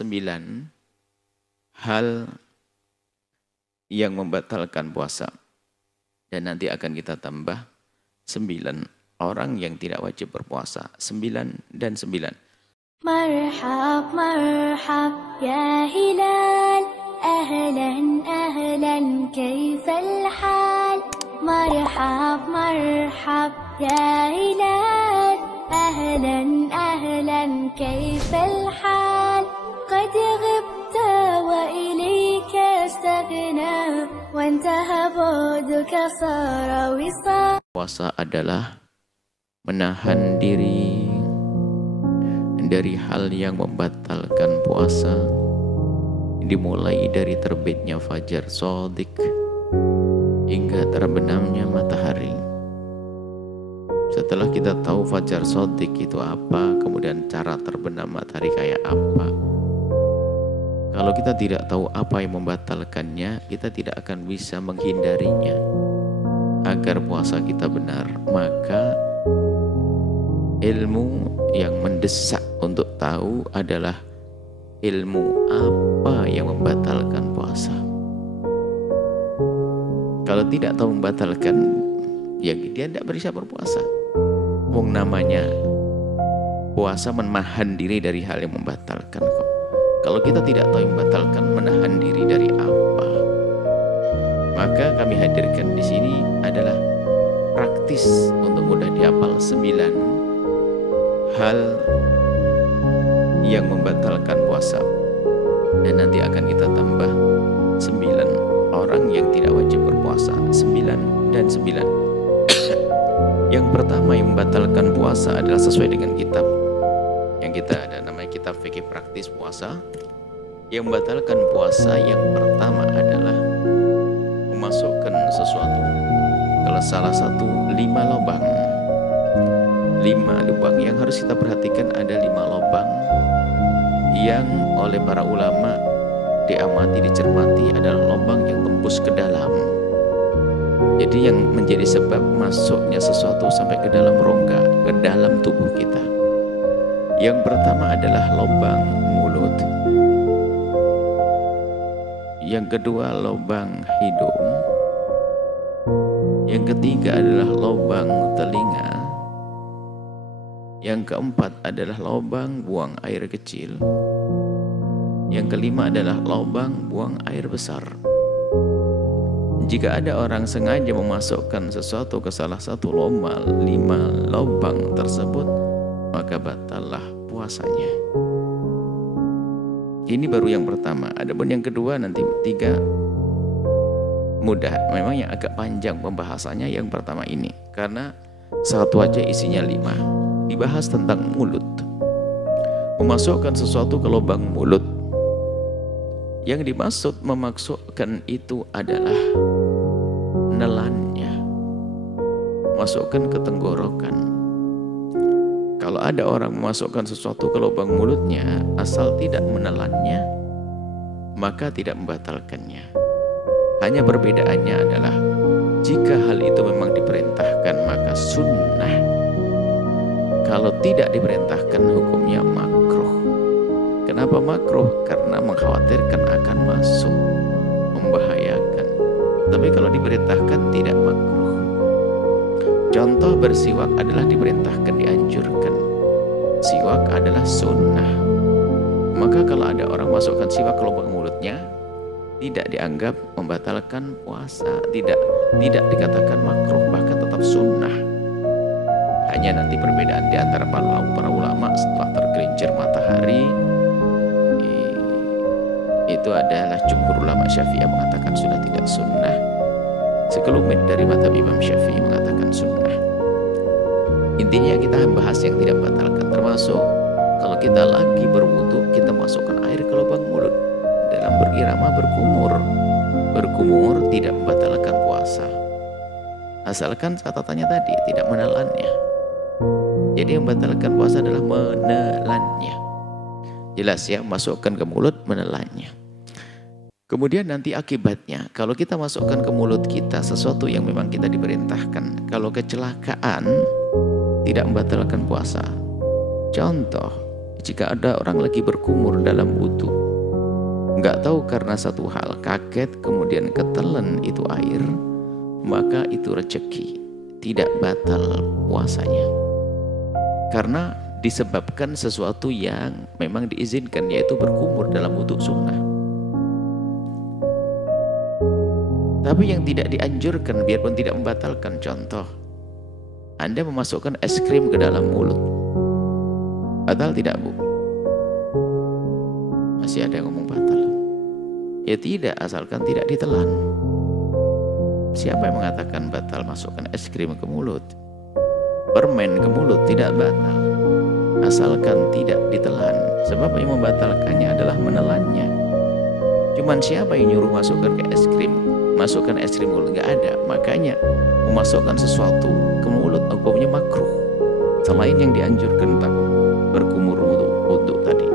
9 hal yang membatalkan puasa. Dan nanti akan kita tambah 9 orang yang tidak wajib berpuasa. 9 dan 9. Marhab, marhab, ya hilal. Ahlan, ahlan, kaifal hal. Marhab, marhab, ya hilal. Ahlan, ahlan, kaifal hal. قد غبت وإليك استغنى وانتهى بعدك صار وصال. Puasa adalah menahan diri dari hal yang membatalkan puasa, dimulai dari terbitnya fajar shadiq hingga terbenamnya matahari. Setelah kita tahu fajar shadiq itu apa, kemudian cara terbenam matahari kayak apa, kalau kita tidak tahu apa yang membatalkannya, kita tidak akan bisa menghindarinya. Agar puasa kita benar, maka ilmu yang mendesak untuk tahu adalah ilmu apa yang membatalkan puasa. Kalau tidak tahu membatalkan, ya dia tidak bisa berpuasa. Wong namanya puasa menahan diri dari hal yang membatalkan kok. Kalau kita tidak tahu yang membatalkan, menahan diri dari apa? Maka kami hadirkan di sini adalah praktis untuk mudah dihafal 9 hal yang membatalkan puasa. Dan nanti akan kita tambah 9 orang yang tidak wajib berpuasa. 9 dan 9. Yang pertama yang membatalkan puasa adalah sesuai dengan kitab. Yang kita ada namanya kitab fikih praktis puasa. Yang membatalkan puasa yang pertama adalah memasukkan sesuatu ke salah satu 5 lubang. 5 lubang yang harus kita perhatikan, ada 5 lubang yang oleh para ulama diamati, dicermati adalah lubang yang tembus ke dalam. Jadi yang menjadi sebab masuknya sesuatu sampai ke dalam rongga, ke dalam tubuh kita. Yang pertama adalah lubang mulut. Yang kedua lubang hidung. Yang ketiga adalah lubang telinga. Yang keempat adalah lubang buang air kecil. Yang kelima adalah lubang buang air besar. Jika ada orang sengaja memasukkan sesuatu ke salah satu lubang 5 lubang tersebut, maka batallah puasanya. Ini baru yang pertama. Adapun yang kedua nanti 3 mudah. Memang yang agak panjang pembahasannya yang pertama ini, karena satu aja isinya 5. Dibahas tentang mulut. Memasukkan sesuatu ke lubang mulut. Yang dimaksud memasukkan itu adalah nelannya. Masukkan ke tenggorokan. Kalau ada orang memasukkan sesuatu ke lubang mulutnya, asal tidak menelannya, maka tidak membatalkannya. Hanya perbedaannya adalah, jika hal itu memang diperintahkan, maka sunnah. Kalau tidak diperintahkan, hukumnya makruh. Kenapa makruh? Karena mengkhawatirkan akan masuk, membahayakan. Tapi kalau diperintahkan, tidak makruh. Contoh bersiwak adalah diperintahkan, dianjurkan. Siwak adalah sunnah. Maka kalau ada orang masukkan siwak ke lubang mulutnya, tidak dianggap membatalkan puasa, tidak dikatakan makruh, bahkan tetap sunnah. Hanya nanti perbedaan di antara para ulama setelah tergelincir matahari, itu adalah jumhur ulama Syafi'iyah mengatakan sudah tidak sunnah. Sekelumit dari mazhab Imam Syafi'i mengatakan sunnah. Intinya kita bahas yang tidak batalkan, termasuk kalau kita lagi berwudu, kita masukkan air ke lubang mulut dalam berirama berkumur tidak membatalkan puasa, asalkan catatannya tadi tidak menelannya. Jadi yang membatalkan puasa adalah menelannya. Jelas ya, masukkan ke mulut, menelannya. Kemudian nanti akibatnya, kalau kita masukkan ke mulut kita sesuatu yang memang kita diperintahkan, kalau kecelakaan tidak membatalkan puasa. Contoh, jika ada orang lagi berkumur dalam wudu, nggak tahu karena satu hal, kaget kemudian ketelan itu air, maka itu rezeki, tidak batal puasanya. Karena disebabkan sesuatu yang memang diizinkan, yaitu berkumur dalam wudhu sunnah. Tapi yang tidak dianjurkan, biarpun tidak membatalkan, contoh, Anda memasukkan es krim ke dalam mulut, batal tidak, Bu? Masih ada yang ngomong batal. Ya tidak, asalkan tidak ditelan. Siapa yang mengatakan batal masukkan es krim ke mulut, permen ke mulut? Tidak batal, asalkan tidak ditelan. Sebab yang membatalkannya adalah menelannya. Cuman siapa yang nyuruh masukkan ke es krim? Masukkan es krim mulut, nggak ada. Makanya memasukkan sesuatu ke mulut hukumnya makruh. Selain yang dianjurkan berkumur wudhu tadi.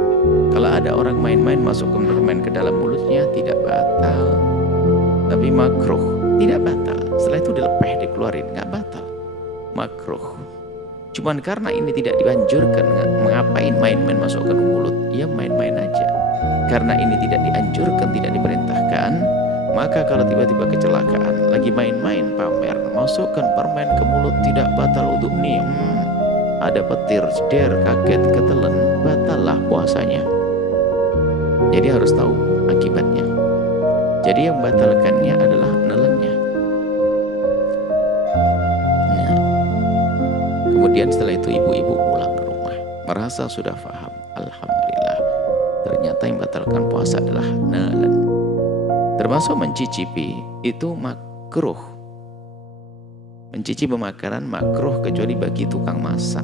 Kalau ada orang main-main masukkan permen ke dalam mulutnya, tidak batal, tapi makruh. Tidak batal. Setelah itu dilepeh, dikeluarin, nggak batal, makruh. Cuman karena ini tidak dianjurkan, mengapain main-main masukkan ke mulut? Ya main-main aja. Karena ini tidak dianjurkan, tidak diperintahkan, maka kalau tiba-tiba kecelakaan, lagi main-main pamer, masukkan permen ke mulut, tidak batal wudhu nih. Ada petir, jeder, kaget, ketelan, batallah puasanya. Jadi harus tahu akibatnya. Jadi yang membatalkannya adalah nelannya. Nah, kemudian setelah itu ibu-ibu pulang ke rumah, merasa sudah paham. Alhamdulillah, ternyata yang membatalkan puasa adalah nelan. Termasuk mencicipi itu makruh. Mencicipi makanan makruh kecuali bagi tukang masak.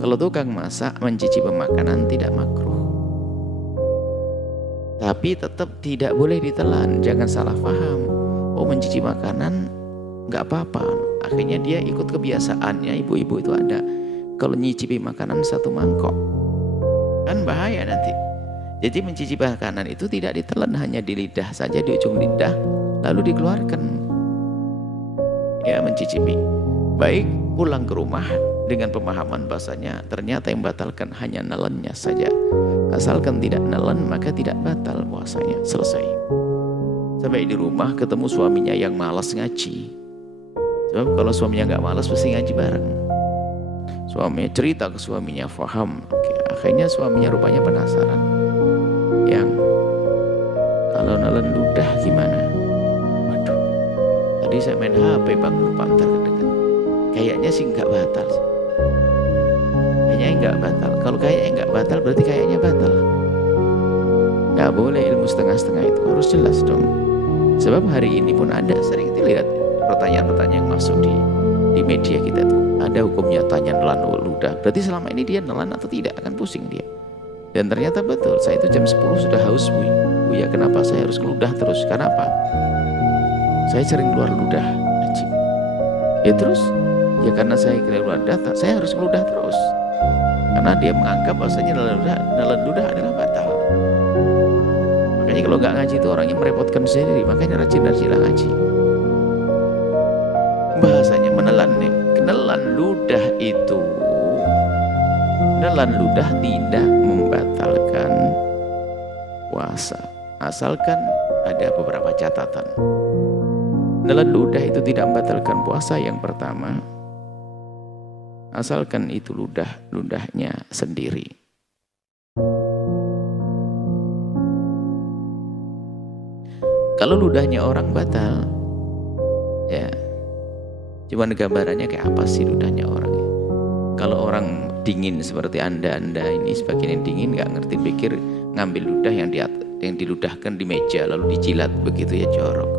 Kalau tukang masak mencicipi makanan tidak makruh. Tapi tetap tidak boleh ditelan, jangan salah paham. Oh, mencicipi makanan nggak apa-apa. Akhirnya dia ikut kebiasaannya, ibu-ibu itu ada. Kalau nyicipi makanan satu mangkok, kan bahaya nanti. Jadi mencicipi makanan itu tidak ditelan, hanya di lidah saja, di ujung lidah, lalu dikeluarkan. Ya, mencicipi. Baik pulang ke rumah dengan pemahaman bahasanya ternyata yang batalkan hanya nelannya saja. Asalkan tidak nelan maka tidak batal puasanya. Selesai. Sampai di rumah ketemu suaminya yang malas ngaji. Sebab kalau suaminya nggak malas pasti ngaji bareng. Suaminya cerita ke suaminya, faham. Oke, akhirnya suaminya rupanya penasaran. Yang kalau nelan ludah gimana? Waduh, tadi saya main HP bang, lupa ntar kedengar. Kayaknya sih nggak batal. Kayaknya nggak batal. Kalau kayaknya nggak batal berarti kayaknya batal. Nggak boleh ilmu setengah-setengah itu, harus jelas dong. Sebab hari ini pun ada, sering dilihat pertanyaan-pertanyaan yang masuk di media kita tuh. Ada hukumnya tanya nelan ludah. Berarti selama ini dia nelan atau tidak, akan pusing dia. Dan ternyata betul, saya itu jam 10 sudah haus, Bu. Ya kenapa saya harus ngeludah terus? Karena apa? Saya sering keluar ludah. Ya terus? Ya karena saya keluar data, saya harus ngeludah terus. Karena dia menganggap bahwasanya nelan ludah adalah batal. Makanya kalau nggak ngaji itu orangnya merepotkan sendiri. Makanya rajin-rajinlah ngaji. Bahasanya menelan nih. Nelan ludah itu, nelan ludah tidak membatalkan puasa. Asalkan ada beberapa catatan. Nelan ludah itu tidak membatalkan puasa. Yang pertama, asalkan itu ludahnya sendiri. Kalau ludahnya orang batal, ya. Cuman gambarannya kayak apa sih ludahnya orang? Kalau orang dingin seperti anda ini sebagian yang dingin nggak ngerti, pikir ngambil ludah yang diludahkan di meja lalu dijilat begitu ya, jorok.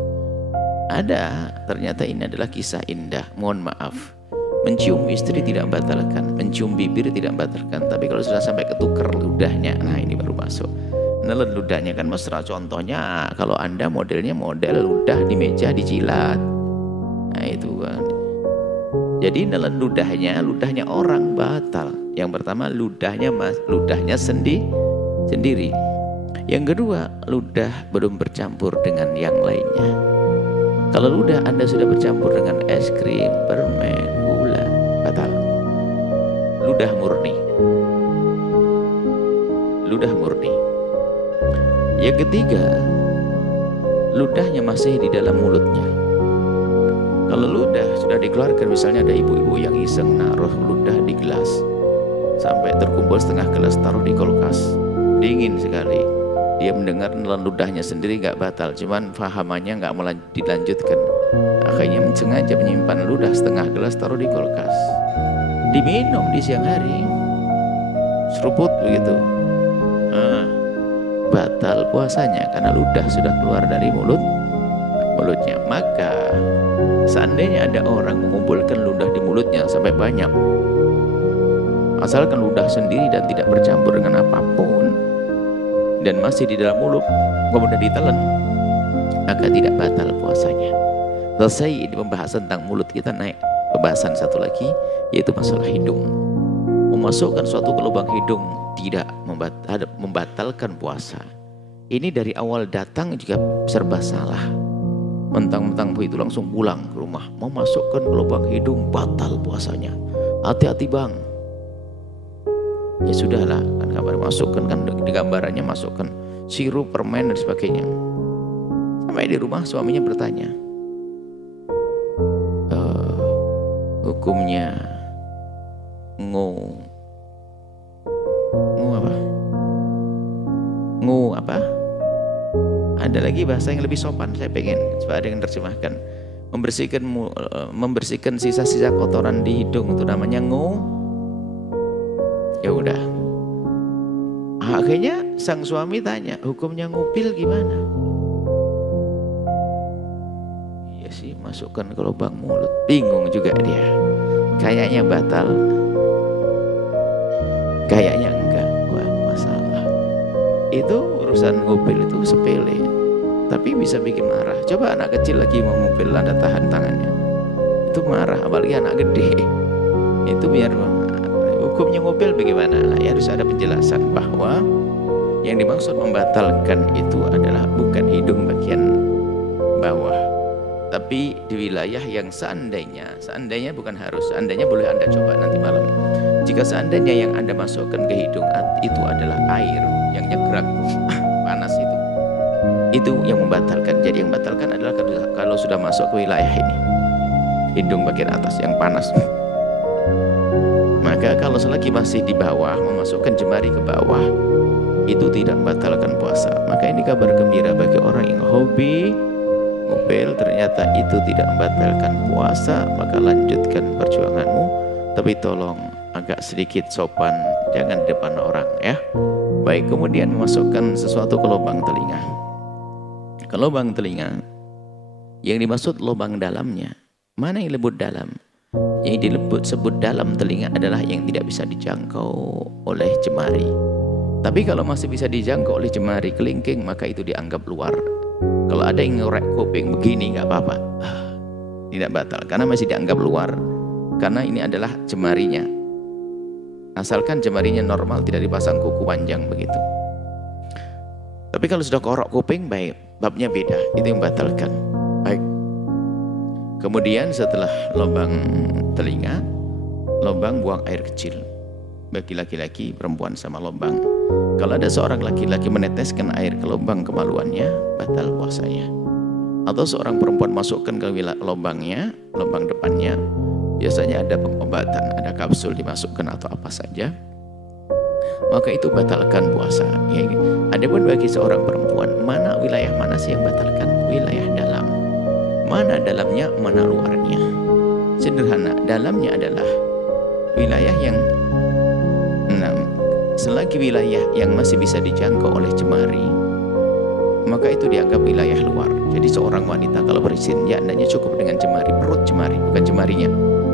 Ada, ternyata ini adalah kisah indah. Mohon maaf, mencium istri tidak membatalkan, mencium bibir tidak membatalkan, tapi kalau sudah sampai ketuker ludahnya, nah ini baru masuk. Nelan ludahnya kan mesra. Contohnya kalau anda modelnya model ludah di meja dijilat, nah itu kan. Jadi nelan ludahnya orang batal. Yang pertama ludahnya sendiri. Yang kedua, ludah belum bercampur dengan yang lainnya. Kalau ludah anda sudah bercampur dengan es krim, permen, gula, batal. Ludah murni. Yang ketiga, ludahnya masih di dalam mulutnya. Kalau ludah sudah dikeluarkan, misalnya ada ibu-ibu yang iseng naruh ludah di gelas sampai terkumpul setengah gelas, taruh di kulkas, dingin sekali. Dia mendengar nelan ludahnya sendiri nggak batal, cuman fahamannya nggak mau dilanjutkan. Akhirnya sengaja menyimpan ludah setengah gelas, taruh di kulkas, diminum di siang hari, seruput begitu. Batal puasanya karena ludah sudah keluar dari mulutnya. Maka seandainya ada orang mengumpulkan ludah di mulutnya sampai banyak, asalkan ludah sendiri dan tidak bercampur dengan apapun dan masih di dalam mulut, kemudian ditelan, maka tidak batal puasanya. Selesai di pembahasan tentang mulut, kita naik pembahasan satu lagi, yaitu masalah hidung. Memasukkan suatu ke lubang hidung tidak membatalkan puasa. Ini dari awal datang juga serba salah. Mentang-mentang begitu langsung pulang ke rumah, mau masukkan ke lubang hidung, batal puasanya. Hati-hati bang. Ya sudahlah, kan kabar masukkan, kan di gambarannya masukkan sirup, permen dan sebagainya. Sampai di rumah suaminya bertanya, hukumnya ngu apa? Ada lagi bahasa yang lebih sopan, saya pengen supaya ada yang terjemahkan. Membersihkan sisa-sisa kotoran di hidung itu namanya ngu. Ya udah. Akhirnya sang suami tanya, hukumnya ngupil gimana? Iya sih, masukkan ke lubang mulut. Bingung juga dia. Kayaknya batal, kayaknya enggak. Wah, masalah. Itu urusan ngupil itu sepele, tapi bisa bikin marah. Coba anak kecil lagi mau ngupil, Anda tahan tangannya, itu marah. Apalagi anak gede, itu biar hukumnya ngupil bagaimana? Nah, ya harus ada penjelasan bahwa yang dimaksud membatalkan itu adalah bukan hidung bagian bawah, tapi di wilayah yang seandainya bukan harus, seandainya boleh Anda coba nanti malam. Jika seandainya yang Anda masukkan ke hidung itu adalah air yang nyegrak panas, itu yang membatalkan. Jadi yang membatalkan adalah kalau sudah masuk ke wilayah ini, hidung bagian atas yang panas. Maka kalau selagi masih di bawah, memasukkan jemari ke bawah, itu tidak membatalkan puasa. Maka ini kabar gembira bagi orang yang hobi ngupil, ternyata itu tidak membatalkan puasa. Maka lanjutkan perjuanganmu, tapi tolong agak sedikit sopan, jangan di depan orang ya. Baik, kemudian memasukkan sesuatu ke lubang telinga. Ke lubang telinga, yang dimaksud lubang dalamnya, mana yang disebut dalam? Yang disebut dalam telinga adalah yang tidak bisa dijangkau oleh jemari. Tapi kalau masih bisa dijangkau oleh jemari kelingking, maka itu dianggap luar. Kalau ada yang ngorek kuping begini nggak apa-apa, tidak batal karena masih dianggap luar. Karena ini adalah jemarinya. Asalkan jemarinya normal, tidak dipasang kuku panjang begitu. Tapi kalau sudah korok kuping, baik, babnya beda, itu yang batalkan. Baik. Kemudian setelah lubang telinga, lubang buang air kecil. Bagi laki-laki, perempuan sama lubang. Kalau ada seorang laki-laki meneteskan air ke lubang kemaluannya, batal puasanya. Atau seorang perempuan masukkan ke lubangnya, lubang depannya, biasanya ada pengobatan, ada kapsul dimasukkan atau apa saja, maka itu batalkan puasa. Ya, adapun bagi seorang perempuan, mana wilayah mana sih yang batalkan? Wilayah dalam. Mana dalamnya, mana luarnya? Sederhana, dalamnya adalah wilayah yang selagi wilayah yang masih bisa dijangkau oleh jemari, maka itu dianggap wilayah luar. Jadi seorang wanita kalau bersin, ya hendaknya cukup dengan jemari, perut jemari, bukan jemarinya.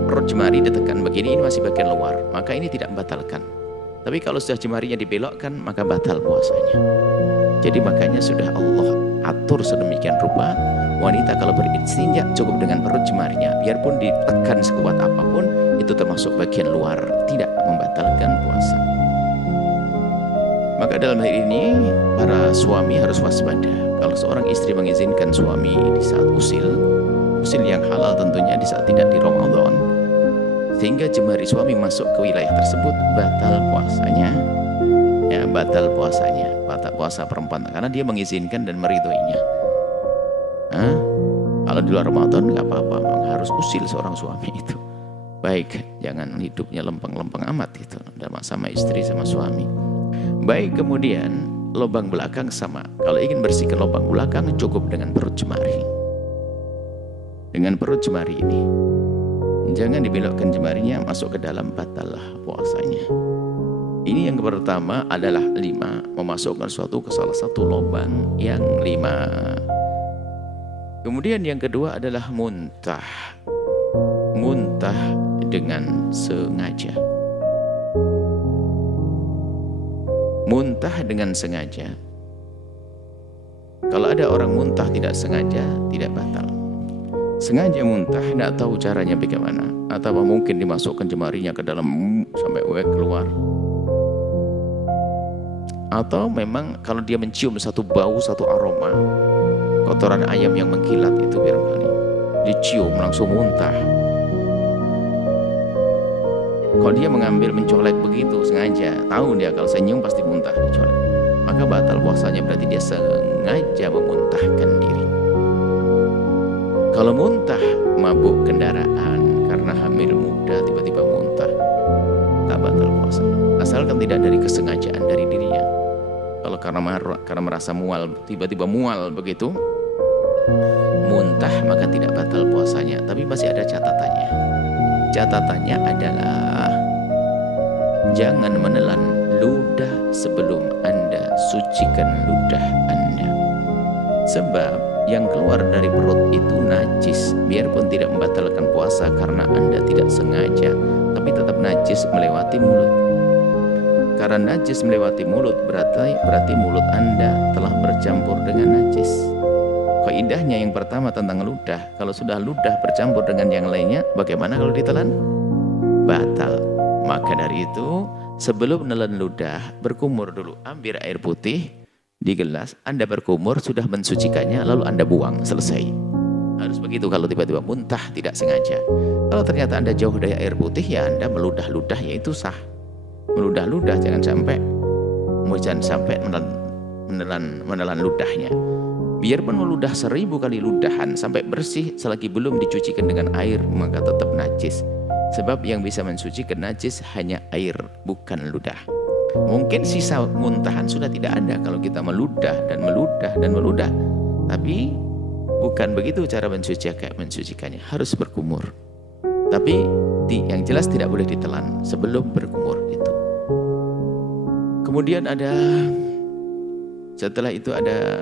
Perut jemari ditekan begini, ini masih bagian luar, maka ini tidak membatalkan. Tapi kalau sudah jemarinya dibelokkan, maka batal puasanya. Jadi makanya sudah Allah atur sedemikian rupa, wanita kalau beristinja cukup dengan perut jemarinya, biarpun ditekan sekuat apapun, itu termasuk bagian luar, tidak membatalkan puasa. Maka dalam hal ini para suami harus waspada. Kalau seorang istri mengizinkan suami di saat usil yang halal tentunya di saat tidak di Ramadan, sehingga jemari suami masuk ke wilayah tersebut, batal puasanya. Ya, batal puasanya, batal puasa perempuan karena dia mengizinkan dan meridhoinya. Kalau di luar Ramadan nggak apa-apa, memang harus usil seorang suami itu. Baik, jangan hidupnya lempeng-lempeng amat gitu, sama istri sama suami. Baik, kemudian lubang belakang sama. Kalau ingin bersihkan lubang belakang cukup dengan perut jemari. Dengan perut jemari ini, jangan dibelokkan jemarinya masuk ke dalam, batallah puasanya. Ini yang pertama adalah 5, memasukkan sesuatu ke salah satu lubang yang 5. Kemudian yang kedua adalah muntah. Muntah dengan sengaja. Muntah dengan sengaja. Kalau ada orang muntah tidak sengaja, tidak batal. Sengaja muntah, tidak tahu caranya bagaimana. Atau mungkin dimasukkan jemarinya ke dalam sampai keluar. Atau memang kalau dia mencium satu bau, satu aroma, kotoran ayam yang mengkilat itu barangkali dicium langsung muntah. Kalau dia mengambil mencolek begitu sengaja, tahu dia kalau senyum pasti muntah dicolek, maka batal puasanya, berarti dia sengaja memuntahkan diri. Kalau muntah mabuk kendaraan karena hamil muda tiba-tiba muntah, tak batal puasa, asalkan tidak dari kesengajaan dari dirinya. Kalau karena merasa mual, tiba-tiba mual begitu muntah, maka tidak batal puasanya. Tapi masih ada catatannya. Catatannya adalah jangan menelan ludah sebelum Anda sucikan ludah Anda. Sebab yang keluar dari perut itu najis, biarpun tidak membatalkan puasa karena Anda tidak sengaja, tapi tetap najis melewati mulut. Karena najis melewati mulut berarti mulut Anda telah bercampur dengan najis. Kaidahnya yang pertama tentang ludah, kalau sudah ludah bercampur dengan yang lainnya, bagaimana kalau ditelan? Batal. Maka dari itu, sebelum menelan ludah, berkumur dulu. Ambil air putih di gelas, Anda berkumur, sudah mensucikannya, lalu Anda buang, selesai. Harus begitu kalau tiba-tiba muntah tidak sengaja. Kalau ternyata Anda jauh dari air putih, ya Anda meludah-ludah, yaitu sah. Meludah-ludah, jangan sampai menelan ludahnya. Biarpun meludah 1000 kali ludahan sampai bersih, selagi belum dicucikan dengan air, maka tetap najis. Sebab yang bisa mensucikan najis hanya air, bukan ludah. Mungkin sisa muntahan sudah tidak ada kalau kita meludah dan meludah dan meludah. Tapi bukan begitu cara mensucikannya, harus berkumur. Tapi yang jelas tidak boleh ditelan sebelum berkumur itu. Kemudian setelah itu ada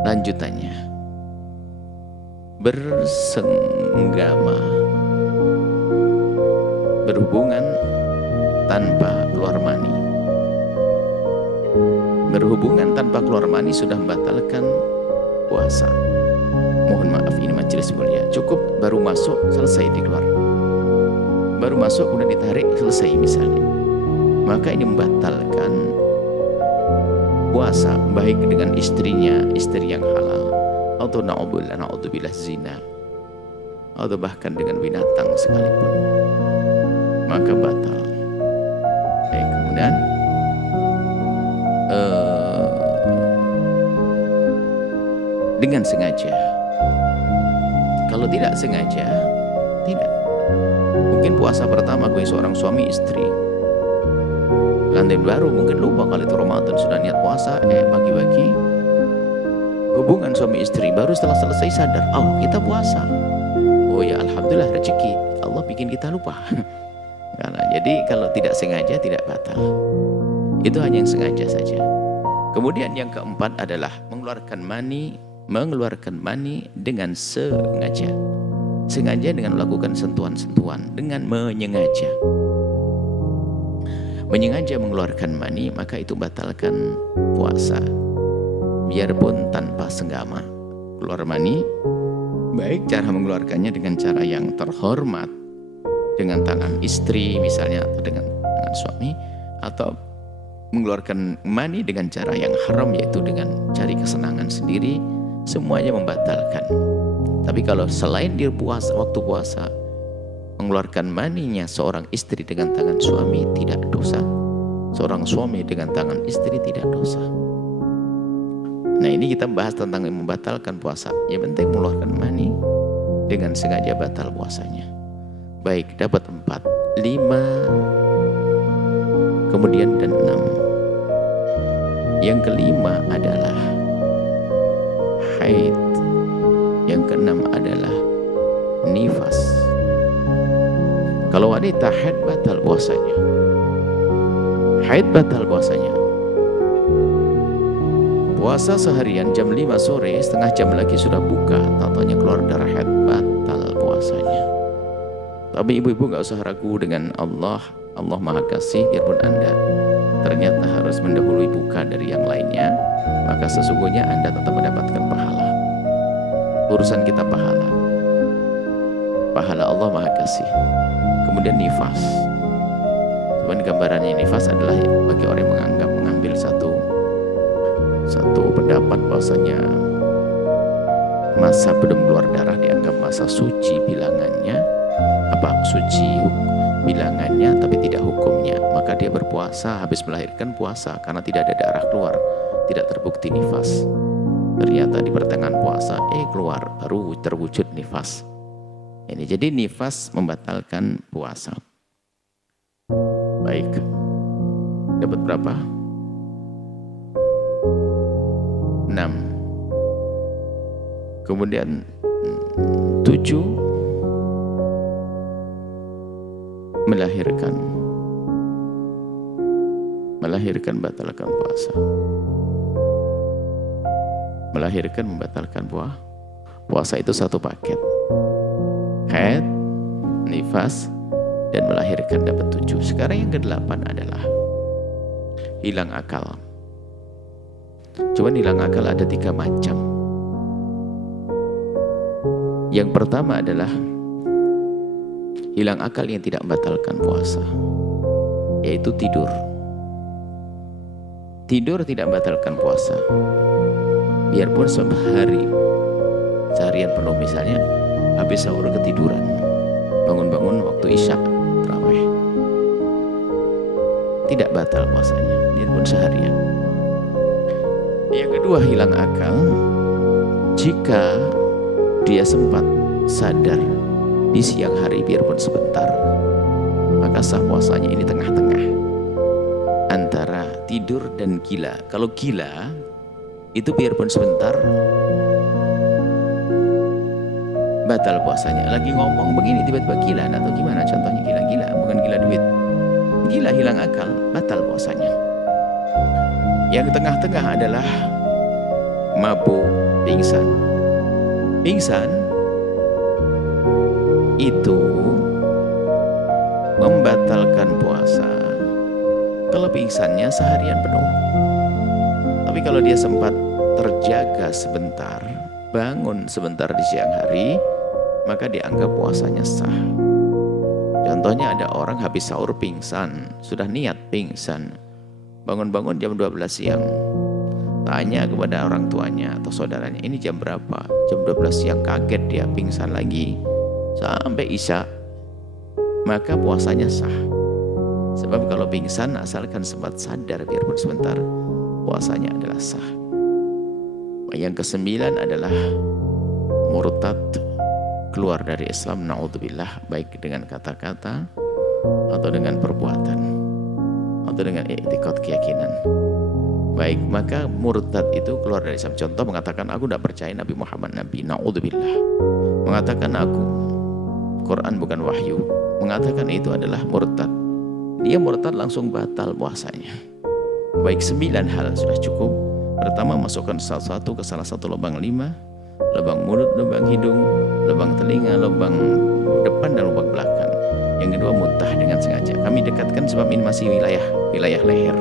lanjutannya, bersenggama, berhubungan tanpa keluar mani. Berhubungan tanpa keluar mani sudah membatalkan puasa. Mohon maaf, ini majelis mulia. Cukup baru masuk selesai dikeluar. Baru masuk udah ditarik selesai misalnya. Maka ini membatalkan puasa, baik dengan istrinya, istri yang halal, atau na'udzubillah zina, atau bahkan dengan binatang sekalipun, maka batal. Kemudian dengan sengaja. Kalau tidak sengaja, tidak. Mungkin puasa pertama gue seorang suami istri, pengantin baru mungkin lupa kalau itu Ramadan, sudah niat puasa, pagi-pagi hubungan suami istri, baru setelah selesai sadar, oh kita puasa, oh ya alhamdulillah rezeki Allah bikin kita lupa. Jadi kalau tidak sengaja tidak batal, itu hanya yang sengaja saja. Kemudian yang keempat adalah mengeluarkan mani dengan sengaja. Sengaja dengan melakukan sentuhan-sentuhan, dengan menyengaja. Menyengaja mengeluarkan mani, maka itu batalkan puasa. Biarpun tanpa senggama. Keluar mani, baik cara mengeluarkannya dengan cara yang terhormat, dengan tangan istri misalnya, atau dengan tangan suami, atau mengeluarkan mani dengan cara yang haram, yaitu dengan cari kesenangan sendiri, semuanya membatalkan. Tapi kalau selain di waktu puasa mengeluarkan maninya seorang istri dengan tangan suami, tidak dosa. Seorang suami dengan tangan istri tidak dosa. Nah, ini kita bahas tentang yang membatalkan puasa. Yang penting mengeluarkan mani dengan sengaja batal puasanya. Baik, dapat 4, 5, kemudian dan 6. Yang kelima adalah haid. Yang keenam adalah nifas. Kalau wanita haid batal puasanya. Haid batal puasanya. Puasa seharian jam 5 sore, setengah jam lagi sudah buka, tatanya keluar darah haid, batal puasanya. Tapi ibu-ibu gak usah ragu dengan Allah. Allah Maha Kasih, biarpun Anda ternyata harus mendahului buka dari yang lainnya, maka sesungguhnya Anda tetap mendapatkan pahala. Urusan kita pahala. Pahala Allah Maha Kasih. Kemudian nifas. Cuman gambarannya nifas adalah bagi orang yang mengambil satu pendapat bahwasanya masa belum keluar darah dianggap masa suci bilangannya, bilangannya tapi tidak hukumnya, maka dia berpuasa habis melahirkan puasa karena tidak ada darah keluar, tidak terbukti nifas. Ternyata di pertengahan puasa keluar, baru terwujud nifas. Ini jadi nifas membatalkan puasa. Baik, dapat berapa? 6. Kemudian 7, melahirkan batalkan puasa. Melahirkan membatalkan puasa itu satu paket. Haid, nifas, dan melahirkan dapat 7. Sekarang yang ke-8 adalah hilang akal. Cuman hilang akal ada 3 macam. Yang pertama adalah hilang akal yang tidak membatalkan puasa, yaitu tidur. Tidur tidak membatalkan puasa, biarpun seharian penuh, misalnya habis sahur ketiduran, bangun-bangun waktu isya tarawih, tidak batal puasanya, biarpun seharian. Yang kedua, hilang akal jika dia sempat sadar di siang hari biarpun sebentar, maka sah puasanya. Ini tengah-tengah antara tidur dan gila. Kalau gila itu biarpun sebentar batal puasanya. Lagi ngomong begini tiba-tiba gila, atau gimana contohnya? Gila-gila, bukan gila duit, gila hilang akal, batal puasanya. Yang tengah-tengah adalah mabuk, pingsan. Pingsan itu membatalkan puasa kalau pingsannya seharian penuh. Tapi kalau dia sempat terjaga sebentar, bangun sebentar di siang hari, maka dianggap puasanya sah. Contohnya ada orang habis sahur pingsan, sudah niat pingsan, bangun-bangun jam 12 siang, tanya kepada orang tuanya atau saudaranya, ini jam berapa? Jam 12 siang. Kaget dia, pingsan lagi sampai isya, maka puasanya sah. Sebab kalau pingsan asalkan sempat sadar biarpun sebentar, puasanya adalah sah. Yang ke-9 adalah murtad, keluar dari Islam, na'udzubillah, baik dengan kata-kata atau dengan perbuatan atau dengan i'tiqad, keyakinan. Baik, maka murtad itu keluar dari Islam. Contoh, mengatakan aku tidak percaya Nabi Muhammad Nabi, na'udzubillah. Mengatakan aku Quran bukan wahyu, mengatakan itu adalah murtad. Dia murtad, langsung batal puasanya. Baik, 9 hal sudah cukup. Pertama, masukkan satu ke salah satu lubang 5, lubang mulut, lubang hidung, lubang telinga, lubang depan dan lubang belakang. Yang kedua, muntah dengan sengaja. Kami dekatkan sebab ini masih wilayah leher,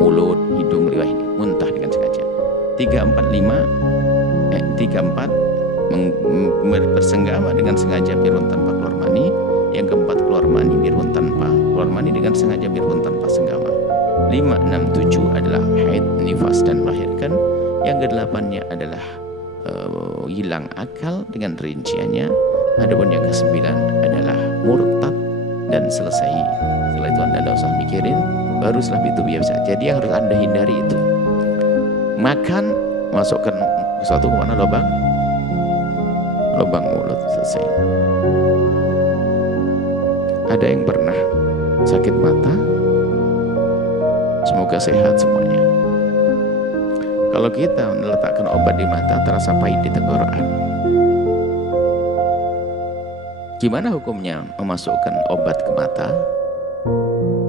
mulut, hidung, liwah ini, muntah dengan sengaja. 3, 4 bersenggama dengan sengaja biarpun tanpa keluar mani. Yang keempat, keluar mani biarpun tanpa keluar mani dengan sengaja biarpun tanpa senggama. 5, 6, 7 adalah haid, nifas, dan melahirkan. Yang ke-8-nya adalah hilang akal dengan rinciannya. Adapun yang ke-9 adalah murtad dan selesai. Setelah itu Anda tidak usah mikirin baru setelah itu biasa. Jadi yang harus Anda hindari itu makan, masukkan sesuatu ke mana? Lubang mulut, selesai. Ada yang pernah sakit mata? Semoga sehat semuanya. Kalau kita meletakkan obat di mata, terasa pahit di tenggorokan. Gimana hukumnya memasukkan obat ke mata?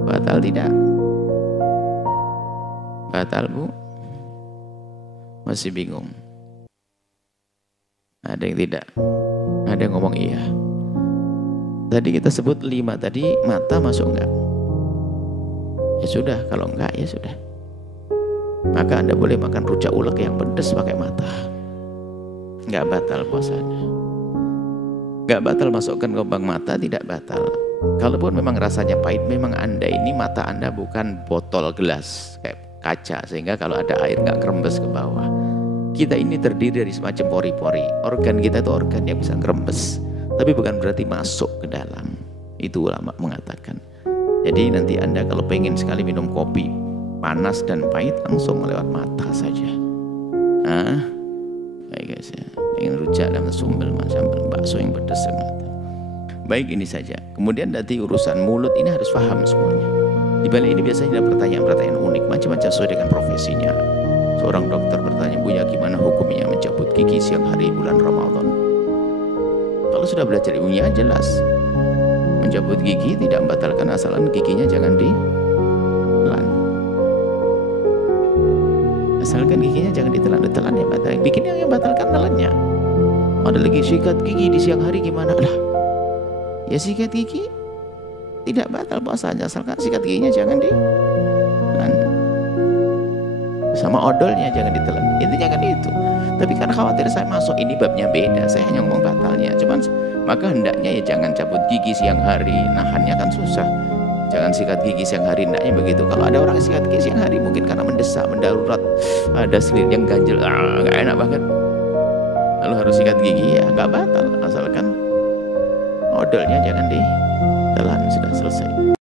Batal tidak? Batal, Bu? Masih bingung? Ada yang tidak? Ada yang ngomong iya. Tadi kita sebut 5 tadi, mata masuk enggak? Ya sudah, kalau enggak ya sudah. Maka Anda boleh makan rujak ulek yang pedas pakai mata. Enggak batal puasanya. Enggak batal masukkan ke lubang mata, tidak batal. Kalaupun memang rasanya pahit, memang Anda ini mata Anda bukan botol gelas kayak kaca, sehingga kalau ada air enggak kerembes ke bawah. Kita ini terdiri dari semacam pori-pori. Organ kita itu organ yang bisa kerembes, tapi bukan berarti masuk ke dalam. Itu ulama mengatakan. Jadi nanti Anda kalau pengen sekali minum kopi panas dan pahit, langsung melewat mata saja. Baik guys ya. Pengen rujak dan sambal bakso yang pedas sangat. Baik, ini saja. Kemudian nanti urusan mulut ini harus paham semuanya. Di balik ini biasanya ada pertanyaan-pertanyaan unik, macam-macam sesuai dengan profesinya. Seorang dokter bertanya, Buya, gimana hukumnya mencabut gigi siang hari bulan Ramadan? Kalau sudah belajar ilmunya jelas. Mencabut gigi tidak membatalkan asalan giginya jangan ditelan. Asalkan giginya jangan ditelan ya batal. Bikin yang batalkan telannya. Ada lagi sikat gigi di siang hari gimana? Lah, ya sikat gigi tidak batal puasanya asalkan sikat giginya jangan ditelan. Sama odolnya jangan ditelan. Intinya kan itu. Tapi karena khawatir saya masuk ini babnya beda, saya hanya ngomong batalnya. Cuman maka hendaknya ya jangan cabut gigi siang hari, nahannya kan susah. Jangan sikat gigi siang hari, hendaknya begitu. Kalau ada orang sikat gigi siang hari mungkin karena mendesak, mendarurat, ada selit yang ganjel, nggak enak banget. Lalu harus sikat gigi ya nggak batal, asalkan odolnya jangan ditelan, sudah selesai.